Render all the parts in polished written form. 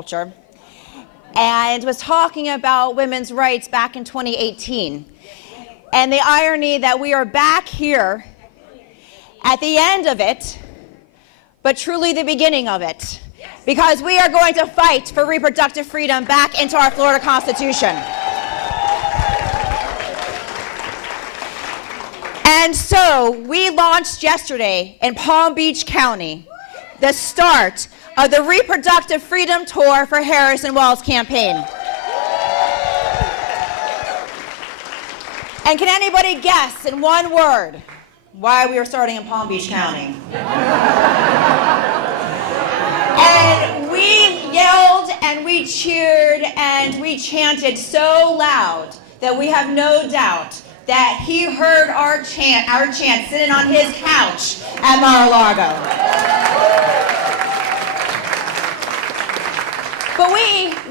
culture and was talking about women's rights back in 2018. And the irony that we are back here at the end of it, but truly the beginning of it, because we are going to fight for reproductive freedom back into our Florida Constitution. And so we launched yesterday in Palm Beach County the start of the Reproductive Freedom Tour for Harris-Walz campaign. And can anybody guess in one word why we are starting in Palm Beach County? And we yelled and we cheered and we chanted so loud that we have no doubt that he heard our chant sitting on his couch at Mar-a-Lago. But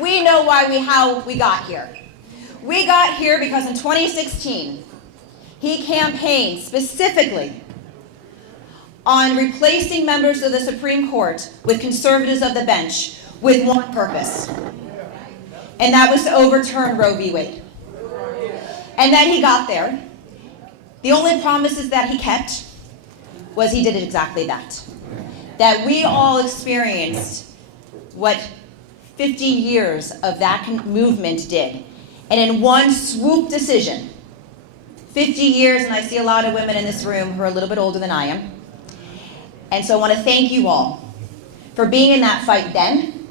we know how we got here. We got here because in 2016, he campaigned specifically on replacing members of the Supreme Court with conservatives of the bench with one purpose, and that was to overturn Roe v. Wade. And then he got there. The only promises that he kept was he did exactly that. That we all experienced what 50 years of that movement did. And in one swoop decision, 50 years, and I see a lot of women in this room who are a little bit older than I am. And so I want to thank you all for being in that fight then,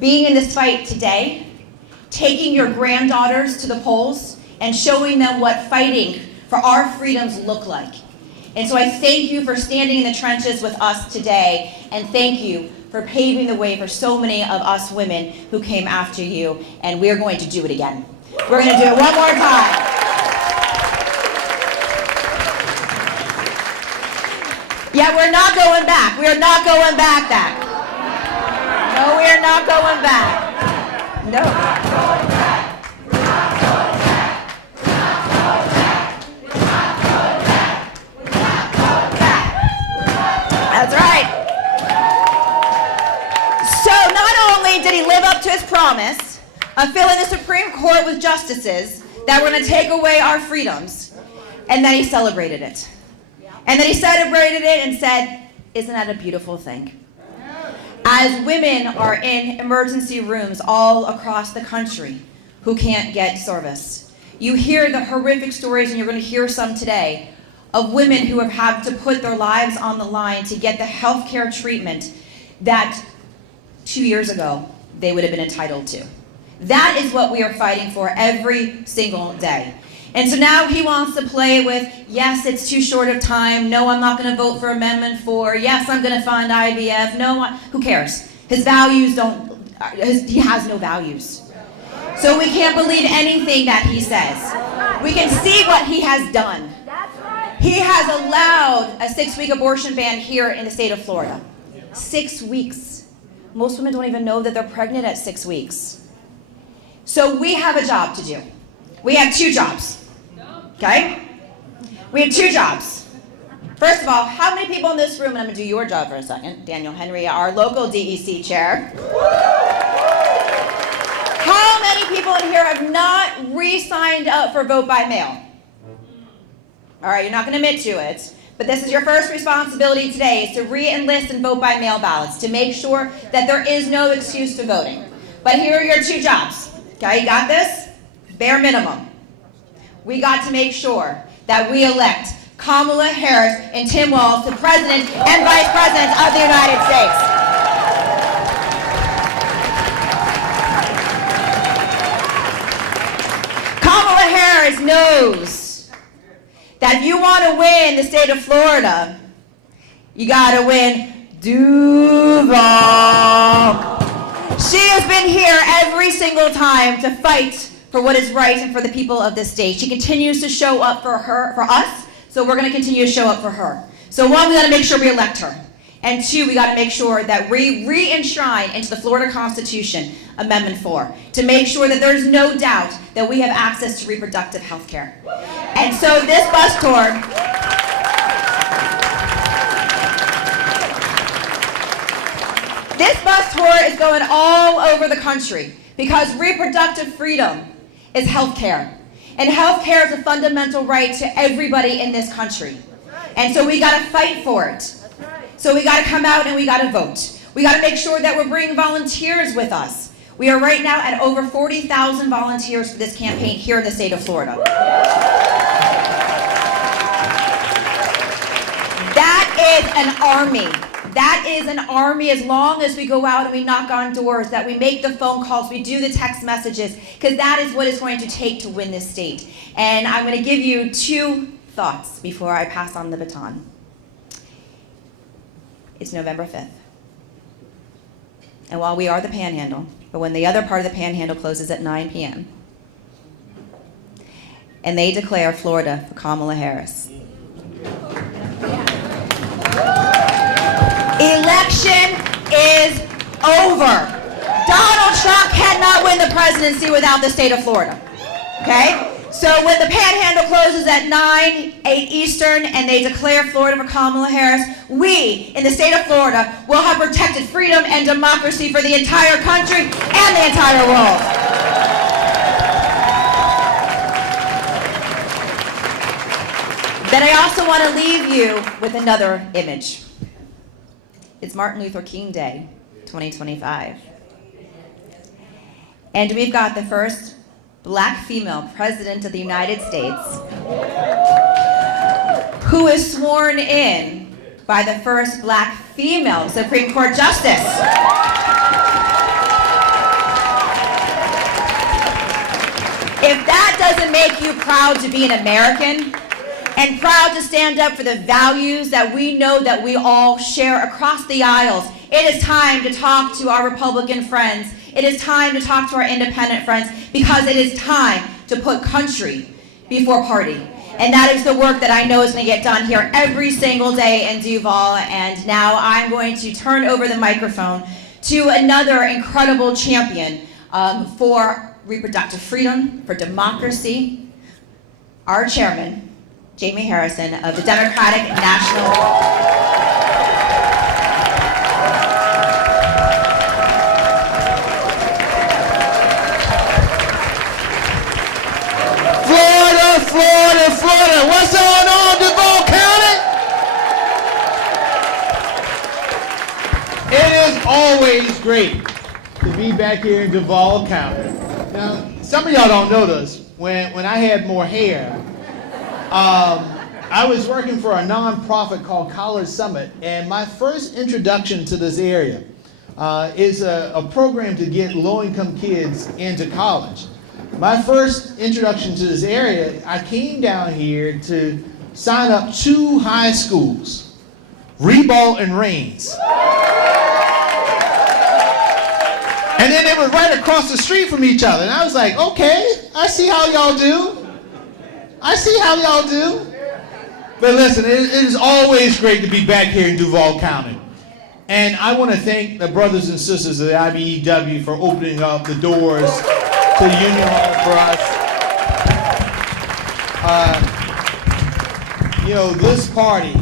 being in this fight today, taking your granddaughters to the polls, and showing them what fighting for our freedoms look like. And so I thank you for standing in the trenches with us today, and thank you for paving the way for so many of us women who came after you, and we're going to do it again. We're going to do it one more time. Yeah, we're not going back. We are not going back that. No, we are not going back. No. That's right. So not only did he live up to his promise of filling the Supreme Court with justices that were going to take away our freedoms, and then he celebrated it. And then he celebrated it and said, isn't that a beautiful thing? As women are in emergency rooms all across the country who can't get service, you hear the horrific stories, and you're going to hear some today, of women who have had to put their lives on the line to get the health care treatment that 2 years ago they would have been entitled to. That is what we are fighting for every single day. And so now he wants to play with, yes, it's too short of time. No, I'm not going to vote for Amendment 4. Yes, I'm going to fund IVF. No, who cares? His values he has no values. So we can't believe anything that he says. We can see what he has done. He has allowed a 6-week abortion ban here in the state of Florida. 6 weeks. Most women don't even know that they're pregnant at 6 weeks. So we have a job to do. We have 2 jobs. Okay? We have 2 jobs. First of all, how many people in this room, and I'm going to do your job for a second, Daniel Henry, our local DEC chair. How many people in here have not re-signed up for vote by mail? All right, you're not going to admit to it, but this is your first responsibility today, is to re-enlist and vote by mail ballots, to make sure that there is no excuse to voting. But here are your 2 jobs. Okay, you got this? Bare minimum. We got to make sure that we elect Kamala Harris and Tim Walz to President and Vice President of the United States. Kamala Harris knows that if you want to win the state of Florida, you got to win Duval. She has been here every single time to fight for what is right and for the people of this state. She continues to show up for us, so we're going to continue to show up for her. So 1, we got to make sure we elect her. And 2, we got to make sure that we re-enshrine into the Florida Constitution Amendment 4 to make sure that there's no doubt that we have access to reproductive health care. And so this bus tour, This bus tour is going all over the country because reproductive freedom is health care. And health care is a fundamental right to everybody in this country. And so we got to fight for it. So we got to come out and we got to vote. We got to make sure that we're bringing volunteers with us. We are right now at over 40,000 volunteers for this campaign here in the state of Florida. That is an army. That is an army as long as we go out and we knock on doors, that we make the phone calls, we do the text messages, because that is what it's going to take to win this state. And I'm going to give you 2 thoughts before I pass on the baton. It's November 5th. And while we are the Panhandle, but when the other part of the Panhandle closes at 9 p.m., and they declare Florida for Kamala Harris. Election is over. Donald Trump cannot win the presidency without the state of Florida. Okay? So when the Panhandle closes at 8 Eastern, and they declare Florida for Kamala Harris, we in the state of Florida will have protected freedom and democracy for the entire country and the entire world. Then I also want to leave you with another image. It's Martin Luther King Day, 2025. And we've got the first Black female president of the United States who is sworn in by the first Black female Supreme Court justice. If that doesn't make you proud to be an American and proud to stand up for the values that we know that we all share across the aisles, it is time to talk to our Republican friends. It is time to talk to our independent friends, because it is time to put country before party. And that is the work that I know is going to get done here every single day in Duval. And now I'm going to turn over the microphone to another incredible champion for reproductive freedom, for democracy, our chairman, Jaime Harrison of the Democratic National. Florida, what's going on, Duval County? It is always great to be back here in Duval County. Now, some of y'all don't know this. When I had more hair, I was working for a nonprofit called College Summit, and my first introduction to this area is a program to get low-income kids into college. My first introduction to this area, I came down here to sign up 2 high schools, Ribault and Raines. And then they were right across the street from each other. And I was like, okay, I see how y'all do. But listen, it is always great to be back here in Duval County. And I want to thank the brothers and sisters of the IBEW for opening up the doors to the Union Hall for us. This party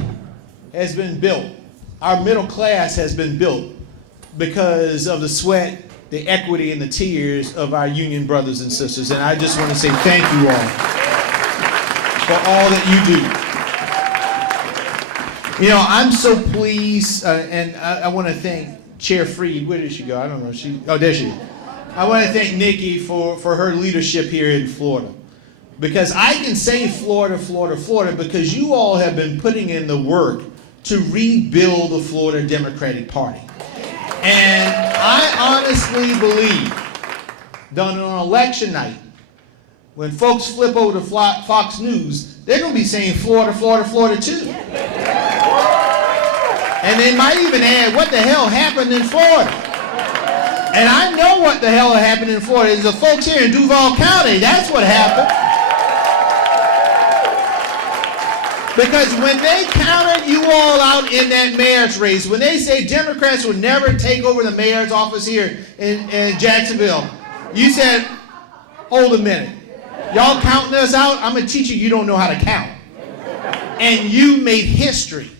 has been built. Our middle class has been built because of the sweat, the equity, and the tears of our union brothers and sisters. And I just want to say thank you all for all that you do. I'm so pleased, and I want to thank Chair Freed. Where did she go? I don't know. There she is. I want to thank Nikki for her leadership here in Florida. Because I can say Florida, because you all have been putting in the work to rebuild the Florida Democratic Party. And I honestly believe that on election night, when folks flip over to Fox News, they're going to be saying Florida too. And they might even add, what the hell happened in Florida? And I know what the hell happened in Florida. It's the folks here in Duval County. That's what happened. Because when they counted you all out in that mayor's race, when they say Democrats would never take over the mayor's office here in Jacksonville, you said, hold a minute. Y'all counting us out? I'm going to teach you don't know how to count. And you made history.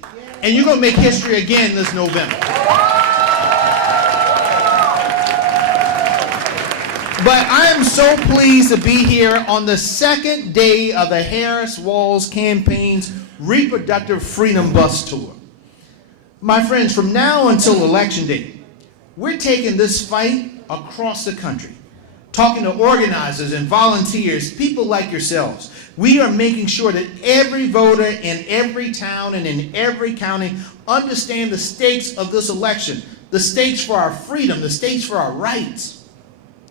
And you're going to make history again this November. But I am so pleased to be here on the second day of the Harris-Walz campaign's Reproductive Freedom Bus Tour. My friends, from now until Election Day, we're taking this fight across the country, talking to organizers and volunteers, people like yourselves. We are making sure that every voter in every town and in every county understand the stakes of this election, the stakes for our freedom, the stakes for our rights.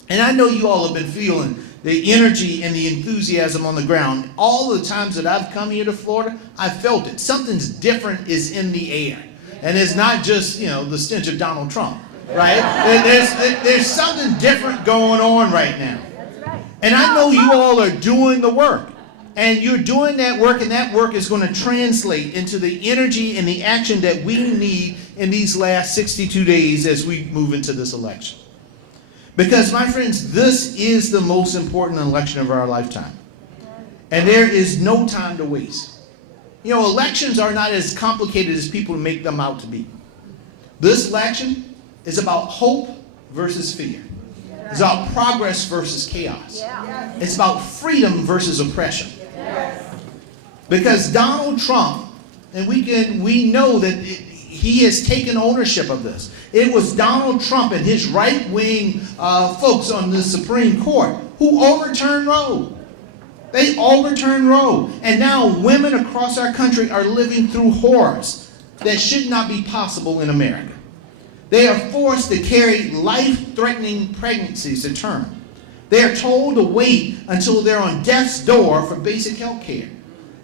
And I know you all have been feeling the energy and the enthusiasm on the ground. All the times that I've come here to Florida, I've felt it. Something's different is in the air. And it's not just, the stench of Donald Trump, right? There's something different going on right now. And I know you all are doing the work. And you're doing that work, and that work is going to translate into the energy and the action that we need in these last 62 days as we move into this election. Because, my friends, this is the most important election of our lifetime. And there is no time to waste. Elections are not as complicated as people make them out to be. This election is about hope versus fear. It's about progress versus chaos. It's about freedom versus oppression. Because Donald Trump, and we know that he has taken ownership of this. It was Donald Trump and his right-wing folks on the Supreme Court who overturned Roe. They overturned Roe. And now women across our country are living through horrors that should not be possible in America. They are forced to carry life-threatening pregnancies to term. They are told to wait until they're on death's door for basic health care.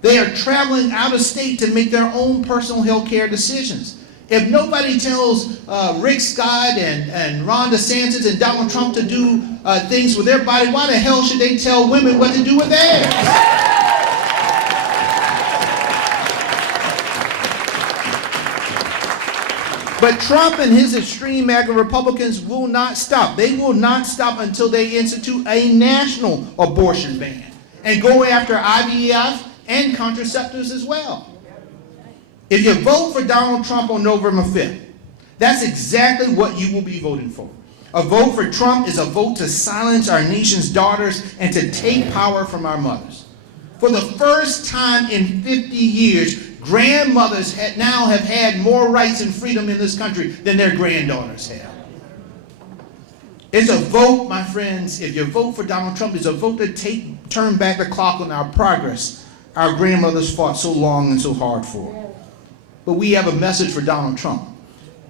They are traveling out of state to make their own personal health care decisions. If nobody tells Rick Scott and Ron DeSantis and Donald Trump to do things with their body, why the hell should they tell women what to do with theirs? But Trump and his extreme MAGA Republicans will not stop. They will not stop until they institute a national abortion ban and go after IVF and contraceptives as well. If you vote for Donald Trump on November 5th, that's exactly what you will be voting for. A vote for Trump is a vote to silence our nation's daughters and to take power from our mothers. For the first time in 50 years, grandmothers now have had more rights and freedom in this country than their granddaughters have. It's a vote, my friends, if you vote for Donald Trump, it's a vote to turn back the clock on our progress our grandmothers fought so long and so hard for. But we have a message for Donald Trump.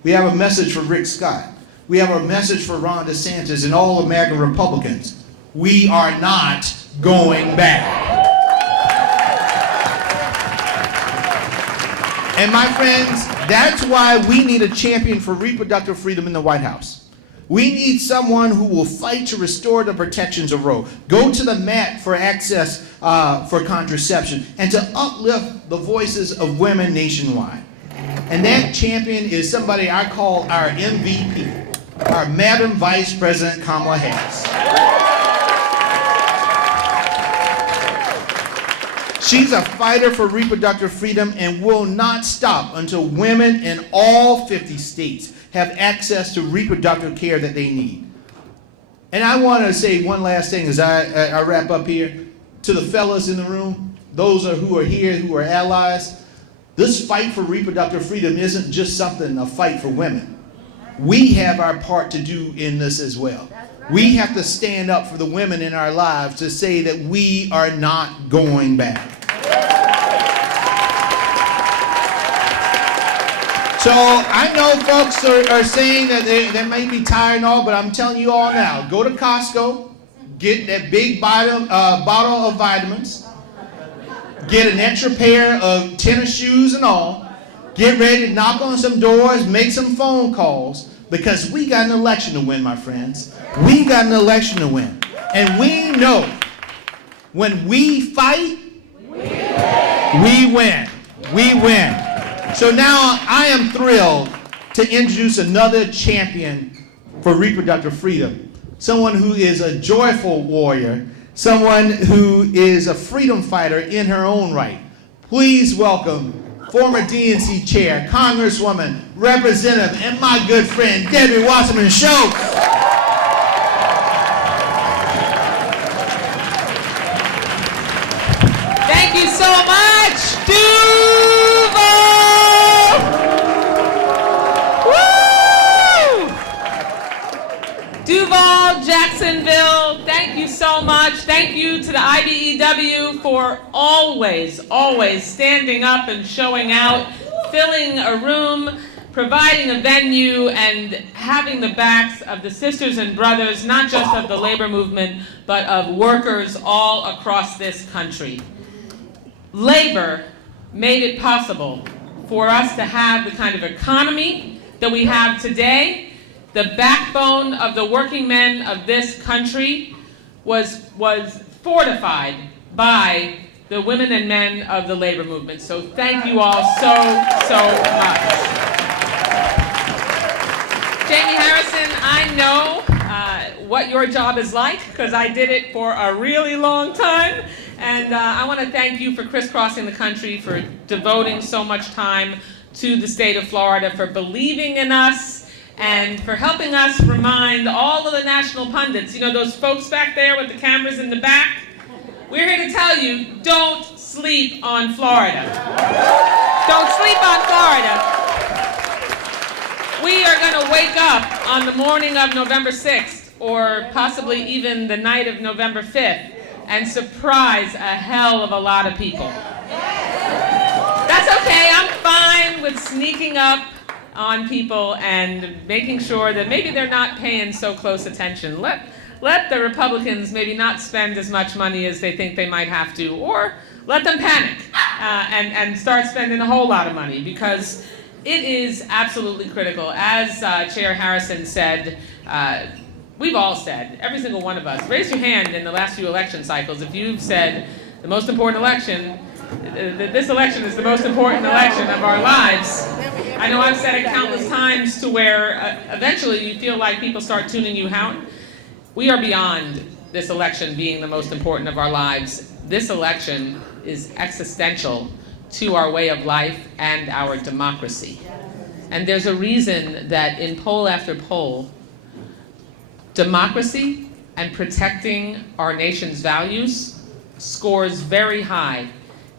We have a message for Rick Scott. We have a message for Ron DeSantis and all the MAGA Republicans. We are not going back. And my friends, that's why we need a champion for reproductive freedom in the White House. We need someone who will fight to restore the protections of Roe, go to the mat for access for contraception, and to uplift the voices of women nationwide. And that champion is somebody I call our MVP, our Madam Vice President Kamala Harris. She's a fighter for reproductive freedom and will not stop until women in all 50 states have access to reproductive care that they need. And I want to say one last thing as I wrap up here. To the fellas in the room, those who are here, who are allies, this fight for reproductive freedom isn't just a fight for women. We have our part to do in this as well. We have to stand up for the women in our lives to say that we are not going back. So I know folks are saying that they may be tired and all, but I'm telling you all now, go to Costco, get that big bottle of vitamins, get an extra pair of tennis shoes and all, get ready to knock on some doors, make some phone calls, because we got an election to win, my friends. We got an election to win. And we know when we fight, we win. We win. So now I am thrilled to introduce another champion for reproductive freedom. Someone who is a joyful warrior, someone who is a freedom fighter in her own right. Please welcome former DNC chair, Congresswoman, Representative, and my good friend, Debbie Wasserman Schultz. Duval, Jacksonville, thank you so much. Thank you to the IBEW for always, always standing up and showing out, filling a room, providing a venue, and having the backs of the sisters and brothers, not just of the labor movement, but of workers all across this country. Labor made it possible for us to have the kind of economy that we have today. The backbone of the working men of this country was fortified by the women and men of the labor movement. So thank you all so much. Jaime Harrison, I know what your job is like because I did it for a really long time. And I want to thank you for crisscrossing the country, for devoting so much time to the state of Florida, for believing in us, and for helping us remind all of the national pundits, you know, those folks back there with the cameras in the back, we're here to tell you, don't sleep on Florida. Don't sleep on Florida. We are going to wake up on the morning of November 6th, or possibly even the night of November 5th, and surprise a hell of a lot of people. That's okay, I'm fine with sneaking up on people and making sure that maybe they're not paying so close attention. Let the Republicans maybe not spend as much money as they think they might have to, or let them panic and start spending a whole lot of money, because it is absolutely critical. As Chair Harrison said, we've all said, every single one of us, raise your hand in the last few election cycles if you've said the most important election, this election is the most important election of our lives. I know I've said it countless times to where eventually you feel like people start tuning you out. We are beyond this election being the most important of our lives. This election is existential to our way of life and our democracy. And there's a reason that in poll after poll, democracy and protecting our nation's values scores very high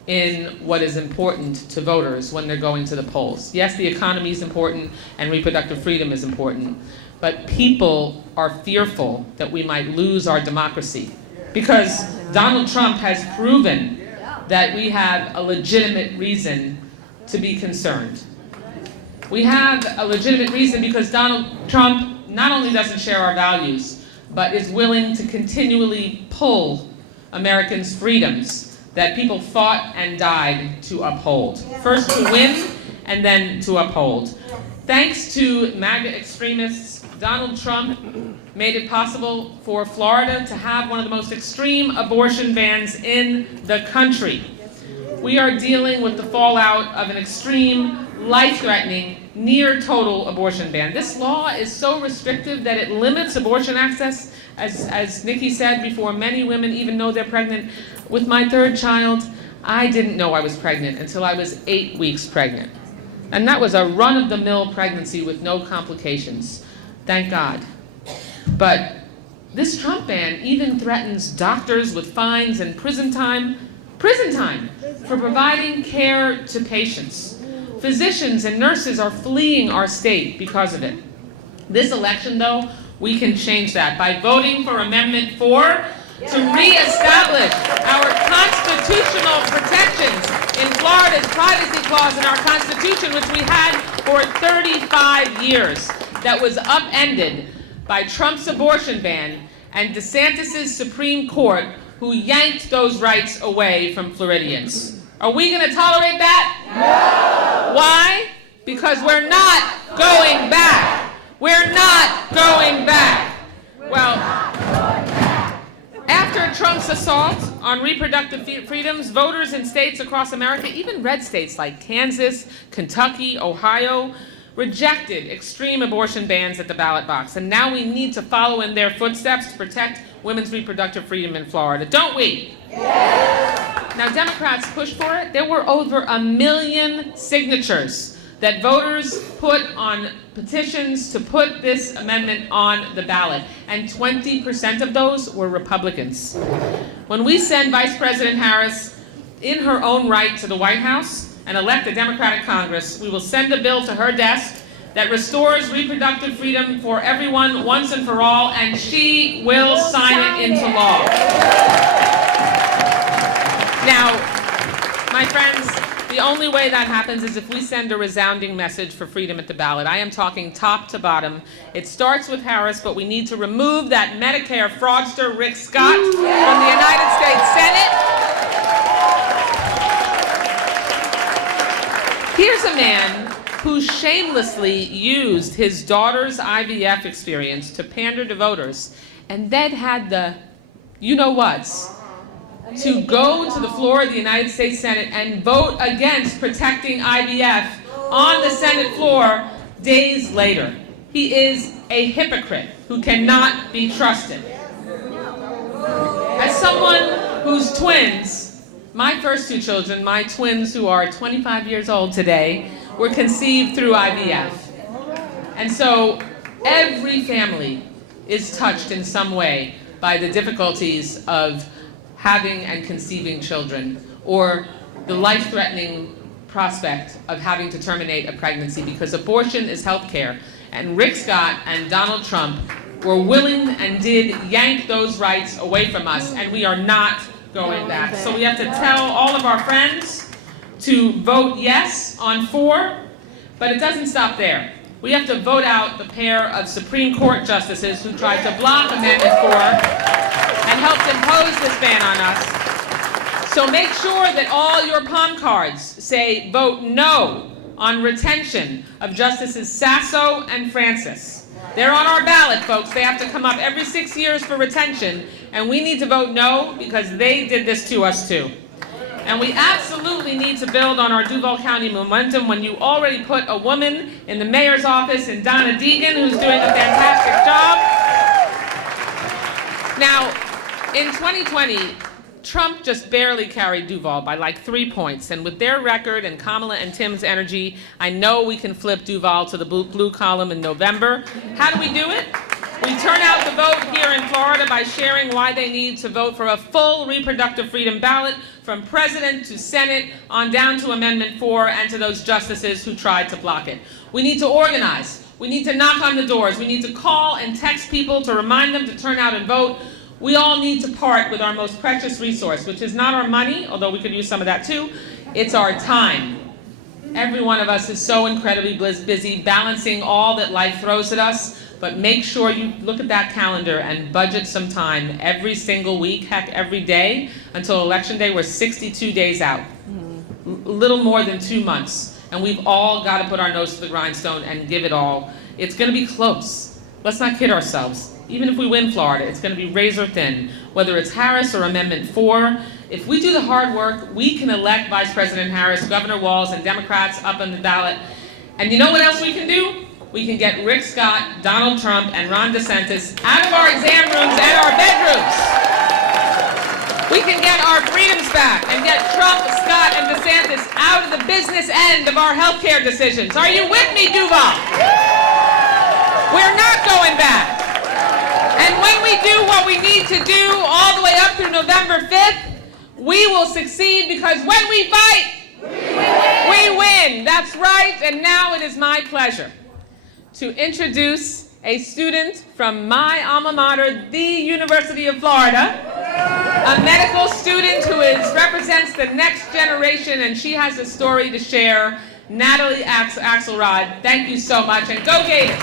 in what is important to voters when they're going to the polls. Yes, the economy is important and reproductive freedom is important, but people are fearful that we might lose our democracy because Donald Trump has proven that we have a legitimate reason to be concerned. We have a legitimate reason because Donald Trump not only doesn't share our values, but is willing to continually pull Americans' freedoms that people fought and died to uphold. First to win, and then to uphold. Thanks to MAGA extremists, Donald Trump made it possible for Florida to have one of the most extreme abortion bans in the country. We are dealing with the fallout of an extreme, life-threatening, near-total abortion ban. This law is so restrictive that it limits abortion access. As Nikki said before, many women even know they're pregnant. With my third child, I didn't know I was pregnant until I was 8 weeks pregnant. And that was a run-of-the-mill pregnancy with no complications. Thank God. But this Trump ban even threatens doctors with fines and prison time for providing care to patients. Physicians and nurses are fleeing our state because of it. This election, though, we can change that by voting for Amendment 4 to reestablish our constitutional protections in Florida's privacy clause in our Constitution, which we had for 35 years, that was upended by Trump's abortion ban and DeSantis' Supreme Court, who yanked those rights away from Floridians. Are we going to tolerate that? No! Why? Because we're not going back. We're not going back. Well, after Trump's assault on reproductive freedoms, voters in states across America, even red states like Kansas, Kentucky, Ohio, rejected extreme abortion bans at the ballot box. And now we need to follow in their footsteps to protect women's reproductive freedom in Florida, don't we? Yes. Now, Democrats pushed for it. There were over 1 million signatures that voters put on petitions to put this amendment on the ballot, and 20% of those were Republicans. When we send Vice President Harris in her own right to the White House and elect a Democratic Congress, we will send a bill to her desk that restores reproductive freedom for everyone once and for all, and she will sign it into law. Now, my friends, the only way that happens is if we send a resounding message for freedom at the ballot. I am talking top to bottom. It starts with Harris, but we need to remove that Medicare fraudster, Rick Scott, from the United States Senate. Here's a man who shamelessly used his daughter's IVF experience to pander to voters, and then had the you-know-whats to go to the floor of the United States Senate and vote against protecting IVF on the Senate floor days later. He is a hypocrite who cannot be trusted. As someone whose twins, my first two children, my twins who are 25 years old today, were conceived through IVF. And so every family is touched in some way by the difficulties of having and conceiving children, or the life-threatening prospect of having to terminate a pregnancy, because abortion is health care. And Rick Scott and Donald Trump were willing and did yank those rights away from us, and we are not going back. So we have to tell all of our friends to vote yes on 4, but it doesn't stop there. We have to vote out the pair of Supreme Court justices who tried to block Amendment 4 and helped impose this ban on us. So make sure that all your palm cards say vote no on retention of Justices Sasso and Francis. They're on our ballot, folks. They have to come up every 6 years for retention, and we need to vote no because they did this to us too. And we absolutely need to build on our Duval County momentum when you already put a woman in the mayor's office, in Donna Deegan, who's doing a fantastic job. Now, in 2020, Trump just barely carried Duval by like 3 points. And with their record and Kamala and Tim's energy, I know we can flip Duval to the blue column in November. How do we do it? We turn out the vote here in Florida by sharing why they need to vote for a full reproductive freedom ballot from president to Senate on down to Amendment 4 and to those justices who tried to block it. We need to organize. We need to knock on the doors. We need to call and text people to remind them to turn out and vote. We all need to part with our most precious resource, which is not our money, although we could use some of that too. It's our time. Every one of us is so incredibly busy balancing all that life throws at us. But make sure you look at that calendar and budget some time every single week, heck, every day, until Election Day. We're 62 days out, a little more than 2 months. And we've all got to put our nose to the grindstone and give it all. It's going to be close. Let's not kid ourselves. Even if we win Florida, it's going to be razor thin. Whether it's Harris or Amendment 4, if we do the hard work, we can elect Vice President Harris, Governor Walz, and Democrats up on the ballot. And you know what else we can do? We can get Rick Scott, Donald Trump, and Ron DeSantis out of our exam rooms and our bedrooms. We can get our freedoms back and get Trump, Scott, and DeSantis out of the business end of our healthcare decisions. Are you with me, Duval? We're not going back. And when we do what we need to do all the way up through November 5th, we will succeed, because when we fight, we win. That's right. And now it is my pleasure to introduce a student from my alma mater, the University of Florida, a medical student who represents the next generation, and she has a story to share, Natalie Axelrod. Thank you so much, and go Gators!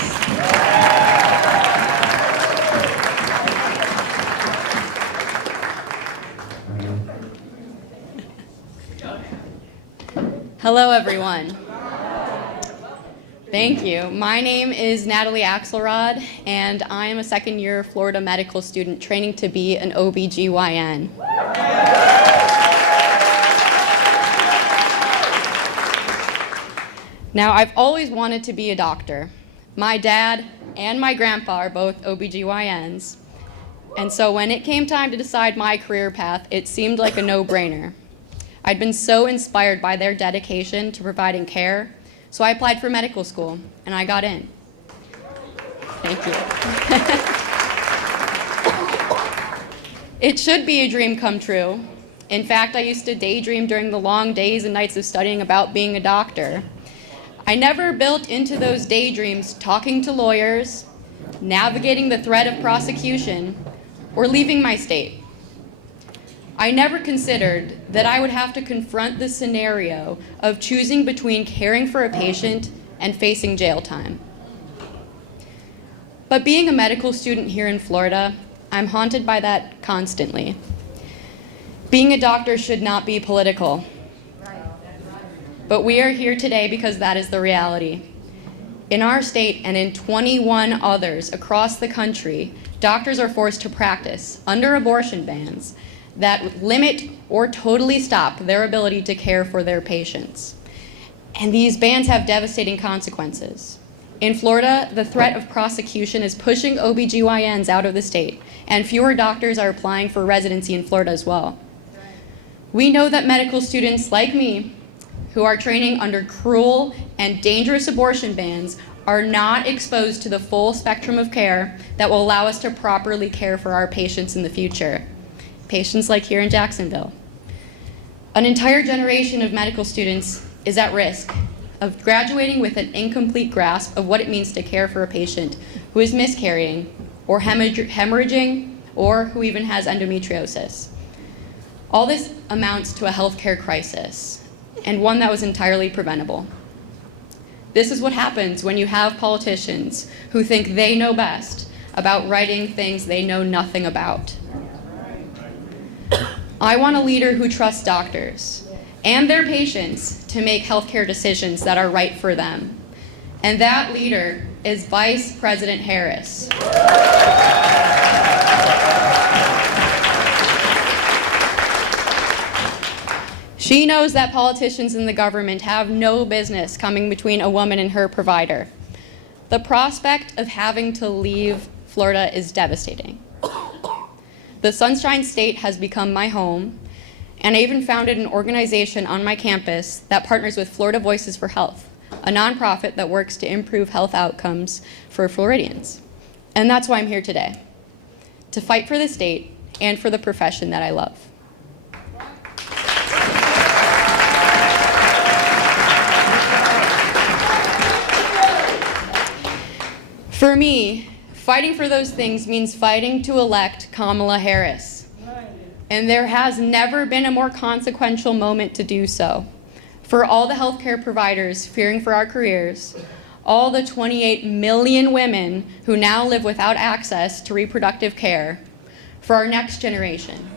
Hello, everyone. Thank you. My name is Natalie Axelrod, and I am a second-year Florida medical student training to be an OBGYN. Now, I've always wanted to be a doctor. My dad and my grandpa are both OBGYNs, and so when it came time to decide my career path, it seemed like a no-brainer. I'd been so inspired by their dedication to providing care, so I applied for medical school, and I got in. Thank you. It should be a dream come true. In fact, I used to daydream during the long days and nights of studying about being a doctor. I never built into those daydreams talking to lawyers, navigating the threat of prosecution, or leaving my state. I never considered that I would have to confront the scenario of choosing between caring for a patient and facing jail time. But being a medical student here in Florida, I'm haunted by that constantly. Being a doctor should not be political. But we are here today because that is the reality. In our state and in 21 others across the country, doctors are forced to practice under abortion bans that limit or totally stop their ability to care for their patients. And these bans have devastating consequences. In Florida, the threat of prosecution is pushing OBGYNs out of the state, and fewer doctors are applying for residency in Florida as well. We know that medical students like me, who are training under cruel and dangerous abortion bans, are not exposed to the full spectrum of care that will allow us to properly care for our patients in the future. Patients like here in Jacksonville. An entire generation of medical students is at risk of graduating with an incomplete grasp of what it means to care for a patient who is miscarrying or hemorrhaging or who even has endometriosis. All this amounts to a healthcare crisis, and one that was entirely preventable. This is what happens when you have politicians who think they know best about writing things they know nothing about. I want a leader who trusts doctors and their patients to make healthcare decisions that are right for them. And that leader is Vice President Harris. She knows that politicians in the government have no business coming between a woman and her provider. The prospect of having to leave Florida is devastating. The Sunshine State has become my home, and I even founded an organization on my campus that partners with Florida Voices for Health, a nonprofit that works to improve health outcomes for Floridians. And that's why I'm here today, to fight for the state and for the profession that I love. For me, fighting for those things means fighting to elect Kamala Harris. And there has never been a more consequential moment to do so. For all the healthcare providers fearing for our careers, all the 28 million women who now live without access to reproductive care, for our next generation,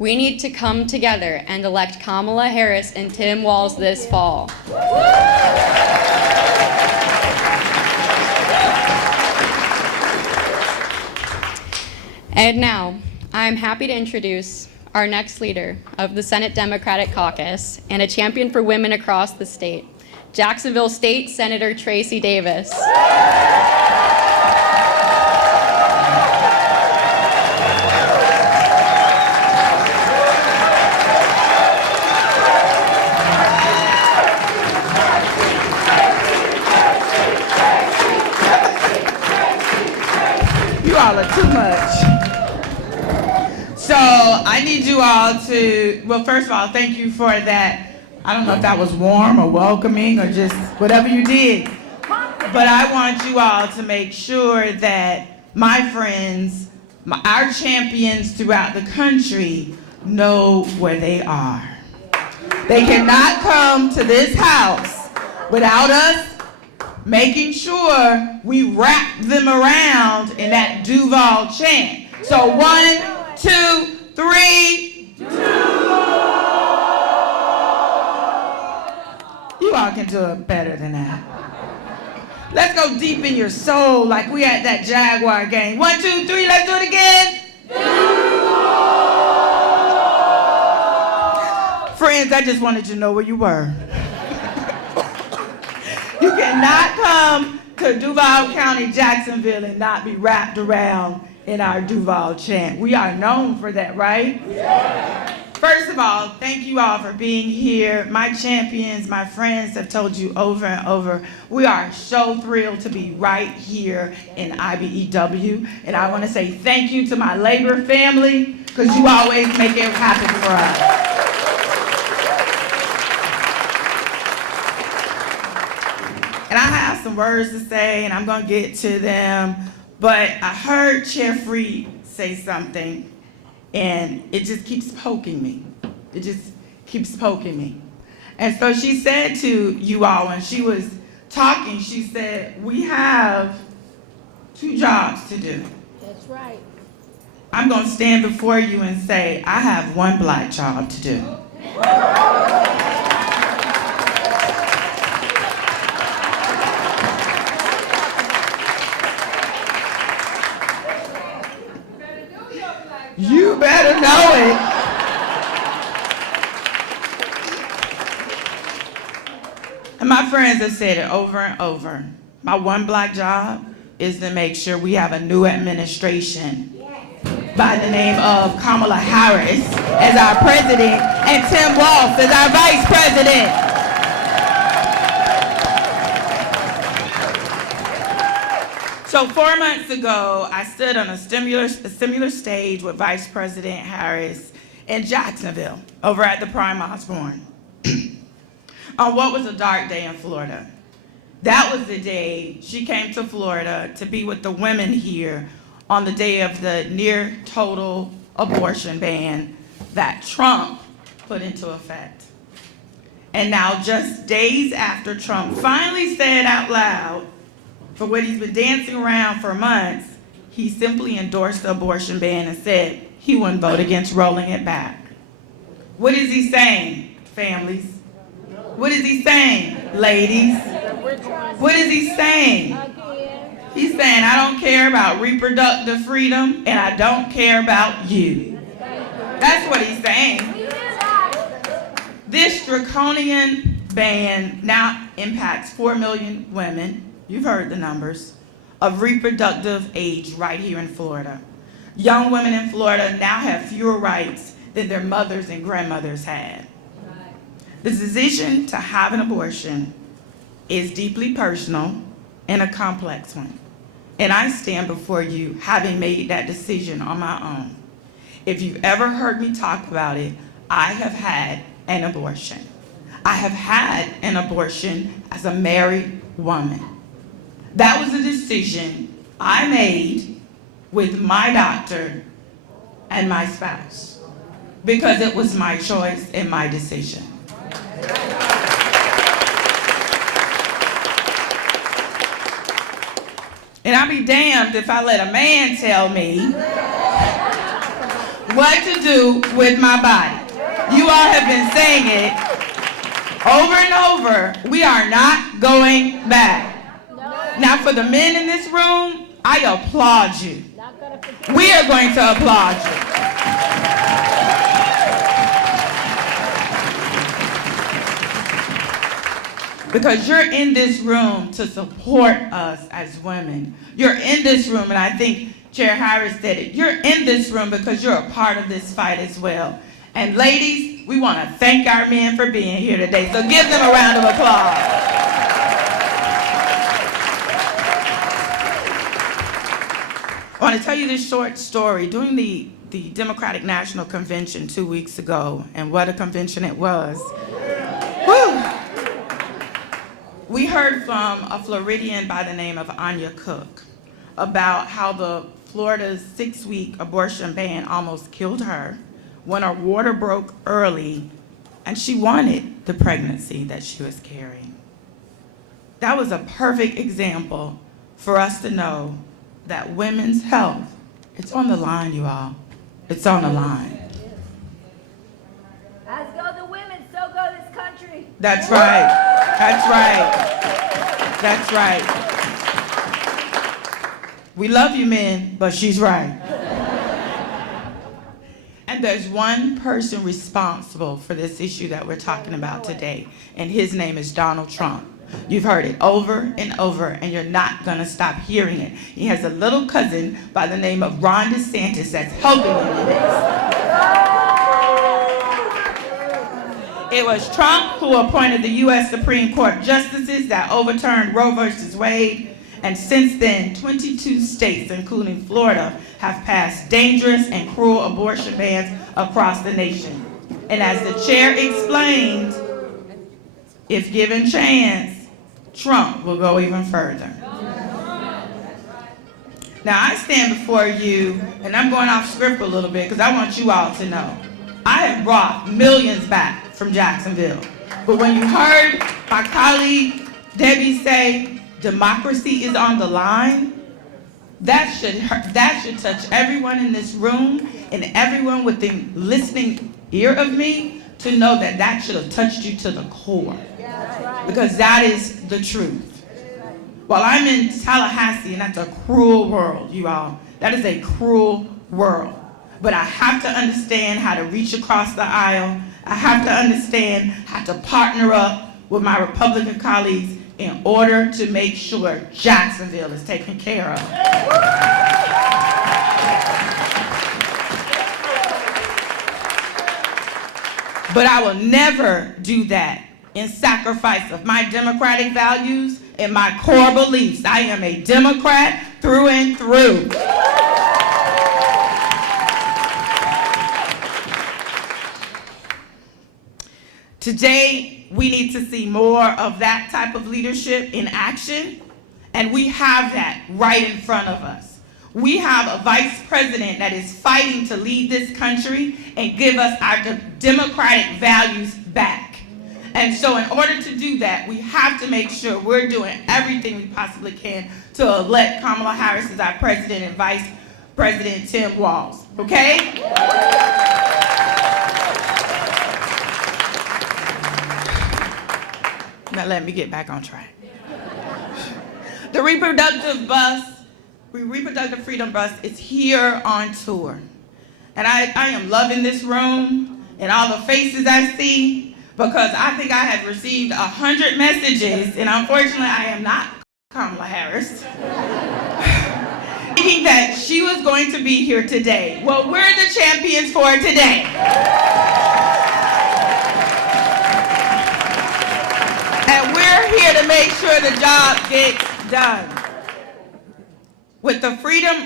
we need to come together and elect Kamala Harris and Tim Walz this fall. And now, I'm happy to introduce our next leader of the Senate Democratic Caucus and a champion for women across the state, Jacksonville State Senator Tracy Davis. You all are too much. So I need you all to, well, first of all, thank you for that. I don't know if that was warm or welcoming or just whatever you did. But I want you all to make sure that my friends, our champions throughout the country know where they are. They cannot come to this house without us making sure we wrap them around in that Duval chant. So 1, 2, 3. You all can do it better than that. Let's go deep in your soul like we at that Jaguar game. 1, 2, 3, let's do it again. Friends, I just wanted you to know where you were. You cannot come to Duval County, Jacksonville and not be wrapped around in our Duval chant. We are known for that, right? Yeah. First of all, thank you all for being here. My champions, my friends have told you over and over, we are so thrilled to be right here in IBEW. And I want to say thank you to my labor family, because you always make it happen for us. And I have some words to say, and I'm going to get to them. But I heard Chair Freed say something, and it just keeps poking me. It just keeps poking me. And so she said to you all, when she was talking, she said, we have 2 jobs to do. That's right. I'm going to stand before you and say, I have 1 black job to do. You better know it. And my friends have said it over and over. My 1 black job is to make sure we have a new administration by the name of Kamala Harris as our president and Tim Walz as our vice president. So 4 months ago, I stood on a similar stage with Vice President Harris in Jacksonville over at the Prime Osborne on what was a dark day in Florida. That was the day she came to Florida to be with the women here on the day of the near total abortion ban that Trump put into effect. And now, just days after Trump finally said out loud, for what he's been dancing around for months, he simply endorsed the abortion ban and said he wouldn't vote against rolling it back. What is he saying, families? What is he saying, ladies? What is he saying? He's saying, I don't care about reproductive freedom and I don't care about you. That's what he's saying. This draconian ban now impacts 4 million women, you've heard the numbers, of reproductive age right here in Florida. Young women in Florida now have fewer rights than their mothers and grandmothers had. The decision to have an abortion is deeply personal and a complex one. And I stand before you having made that decision on my own. If you've ever heard me talk about it, I have had an abortion. I have had an abortion as a married woman. That was a decision I made with my doctor and my spouse because it was my choice and my decision. And I'll be damned if I let a man tell me what to do with my body. You all have been saying it over and over. We are not going back. Now, for the men in this room, I applaud you. We are going to applaud you. Because you're in this room to support us as women. You're in this room, and I think Chair Harris said it. You're in this room because you're a part of this fight as well. And ladies, we want to thank our men for being here today. So give them a round of applause. I want to tell you this short story. During the Democratic National Convention 2 weeks ago, and what a convention it was. Woo! We heard from a Floridian by the name of Anya Cook about how the Florida's 6-week abortion ban almost killed her when her water broke early and she wanted the pregnancy that she was carrying. That was a perfect example for us to know that women's health, it's on the line, you all. It's on the line. As go the women, so go this country. That's right. That's right. That's right. We love you, men, but she's right. And there's one person responsible for this issue that we're talking about today, and his name is Donald Trump. You've heard it over and over, and you're not going to stop hearing it. He has a little cousin by the name of Ron DeSantis that's helping him in this. It was Trump who appointed the U.S. Supreme Court justices that overturned Roe versus Wade, and since then, 22 states, including Florida, have passed dangerous and cruel abortion bans across the nation. And as the chair explained, if given chance, Trump will go even further. Now, I stand before you, and I'm going off script a little bit because I want you all to know. I have brought millions back from Jacksonville. But when you heard my colleague Debbie say democracy is on the line, that should touch everyone in this room and everyone with the listening ear of me to know that that should have touched you to the core. Because that is the truth. While I'm in Tallahassee, and that's a cruel world, you all. That is a cruel world. But I have to understand how to reach across the aisle. I have to understand how to partner up with my Republican colleagues in order to make sure Jacksonville is taken care of. But I will never do that in sacrifice of my democratic values and my core beliefs. I am a Democrat through and through. Today, we need to see more of that type of leadership in action, and we have that right in front of us. We have a vice president that is fighting to lead this country and give us our democratic values back. And so in order to do that, we have to make sure we're doing everything we possibly can to elect Kamala Harris as our president and vice president Tim Walz, okay? Now let me get back on track. The reproductive freedom bus is here on tour. And I am loving this room and all the faces I see, because I think I have received 100 messages, and unfortunately I am not Kamala Harris, thinking that she was going to be here today. Well, we're the champions for today. And we're here to make sure the job gets done. With the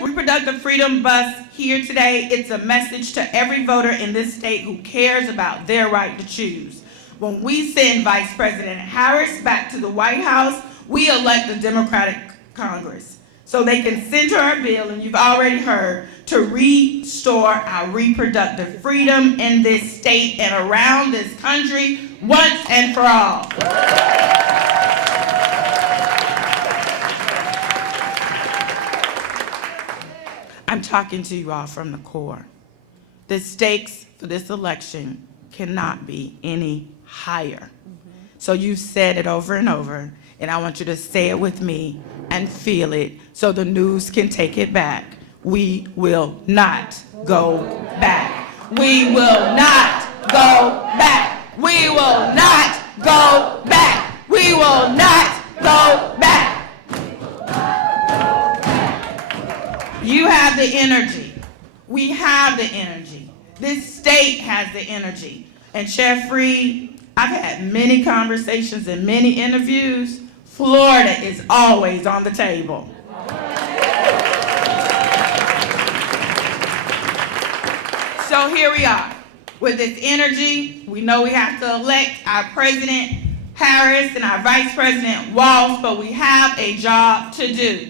reproductive freedom bus here today, it's a message to every voter in this state who cares about their right to choose. When we send Vice President Harris back to the White House, we elect a Democratic Congress so they can center our bill, and you've already heard, to restore our reproductive freedom in this state and around this country once and for all. I'm talking to you all from the core. The stakes for this election cannot be any higher. So you've said it over and over, and I want you to say it with me and feel it so the news can take it back. We will not go back. We will not go back. We will not go back. We will not go back. You have the energy. We have the energy. This state has the energy. And Chair Freed, I've had many conversations and many interviews. Florida is always on the table. So here we are. With this energy, we know we have to elect our President Harris and our Vice President Walz, but we have a job to do.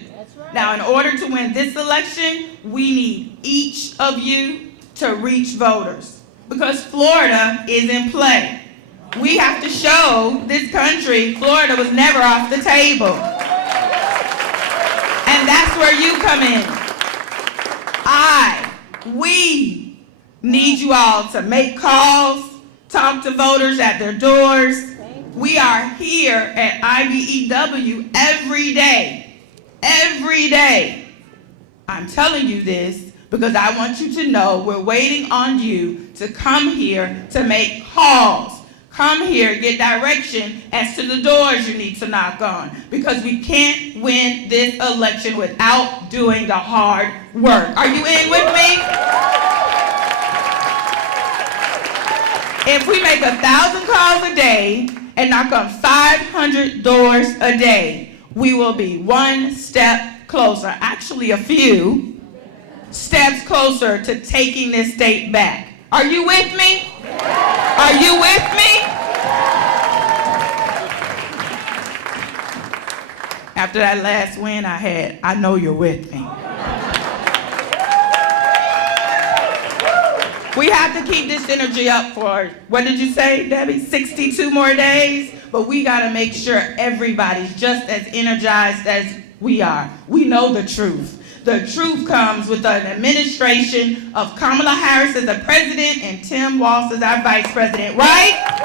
Now, in order to win this election, we need each of you to reach voters, because Florida is in play. We have to show this country Florida was never off the table. And that's where you come in. We need you all to make calls, talk to voters at their doors. We are here at IBEW every day. Every day. I'm telling you this because I want you to know we're waiting on you to come here to make calls. Come here, get direction as to the doors you need to knock on, because we can't win this election without doing the hard work. Are you in with me? If we make 1,000 calls a day and knock on 500 doors a day, we will be one step closer, actually a few steps closer to taking this state back. Are you with me? Are you with me? After that last win I had, I know you're with me. We have to keep this energy up for, what did you say, Debbie? 62 more days? But we gotta make sure everybody's just as energized as we are. We know the truth. The truth comes with an administration of Kamala Harris as the president and Tim Walz as our vice president, right?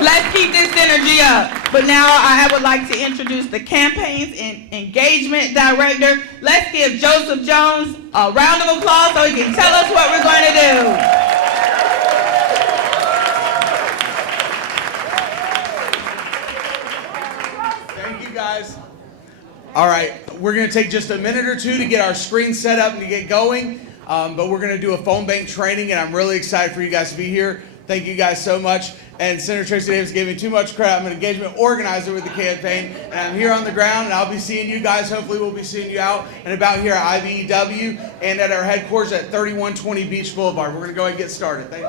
Let's keep this energy up. But now I would like to introduce the campaigns and engagement director. Let's give Joseph Jones a round of applause so he can tell us what we're going to do. Thank you, guys. All right, we're going to take just a minute or two to get our screen set up and to get going. But we're going to do a phone bank training, and I'm really excited for you guys to be here. Thank you guys so much. And Senator Tracy Davis gave me too much credit. I'm an engagement organizer with the campaign, and I'm here on the ground, and I'll be seeing you guys. Hopefully we'll be seeing you out and about here at IBEW and at our headquarters at 3120 Beach Boulevard. We're going to go ahead and get started. Thank you.